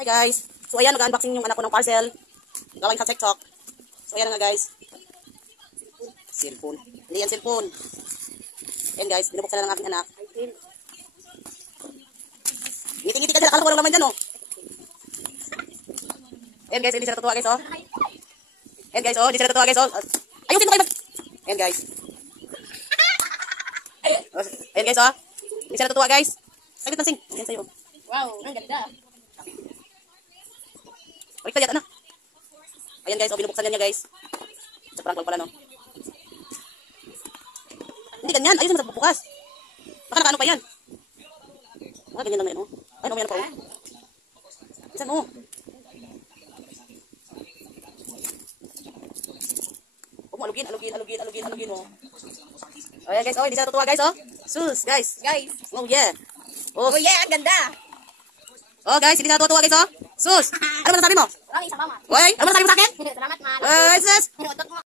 Hi guys. So ayan, nag-unboxing yung anak ko ng parcel. Galing sa TikTok. So ayan nga guys. Cellphone. Hindi yan cellphone. Ayan guys, binubuksan na ng aking anak. Ngiti-ngiti ka dyan, akala ko walang laman dyan oh. Ayan guys, hindi sila tatuwa guys oh. Ayan guys oh, hindi sila tatuwa guys oh. Ayusin mo kayo mag... Ayan guys. Ayan guys oh. Hindi sila tatuwa guys. Saglit ng sing. Ayan sa'yo. Wow, ang ganda. Balik ka dyan, ano? Ayan guys, oh, binubuksan niya guys. Sa prank pala, no? Hindi ganyan, ayun mo sa bukas. Baka nakaano pa yan. Ah, ganyan lang na yan, oh. Ay, no, yan pa, oh. Isan mo. Huwag mo, alugin, oh. Ayan guys, oh, hindi siya natutuwa guys, oh. Sus, guys. Guys. Oh, yeah. Oh yeah, ang ganda. Oh, guys, hindi siya natutuwa guys, oh. Sus, ano ba nasabi mo? Maraming salamat. Oy, ano ba nasabi mo sa akin? Salamat, man. Oy, sus. Pinutot mo.